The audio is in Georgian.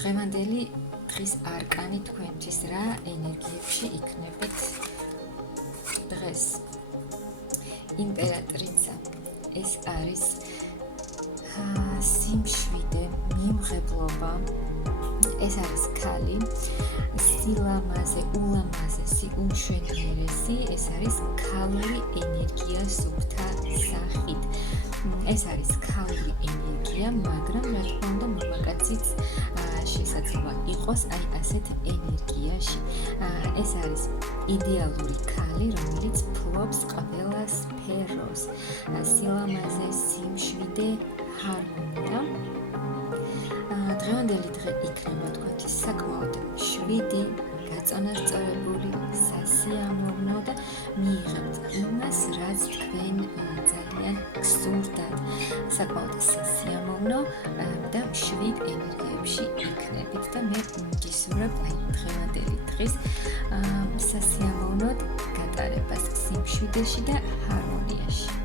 დღევანდელი დღის არკანი თქვენთვის რა ენერგიებში იქნებით დღეს. იმპერატრიცა ეს არის სიმშვიდე, მიმღებლობა, ეს არის ქალი, სილამაზე, ულამაზესი, უმშვენიერესი, ეს არის ქალური ენერგია სუფთა სახით. ეს არის ქალური ენერგია, მაგრამ რა თქმა უნდა მამაკაციც შესაძლოა იყოს აი ასეთ ენერგიაში. ეს არის იდეალური ქალი, რომელიც ფლობს ყველა სფეროს. სილამაზე, სიმშვიდე, ჰარმონია. დღევანდელი დღე იქნება თქვენთვის საკმაოდ შვიდი, გაწონასწორებული, სასიამოვნო და მიიღებთ იმას, რაც თქვენ ძალიან გსურდათ. საკმაოდ სასიამოვნო და შვიდ ენერგიებში იქნებით და მე გისურვებ აი დღევანდელი დღის სასიამოვნოდ გატარებას სიმშვიდეში და ჰარმონიაში.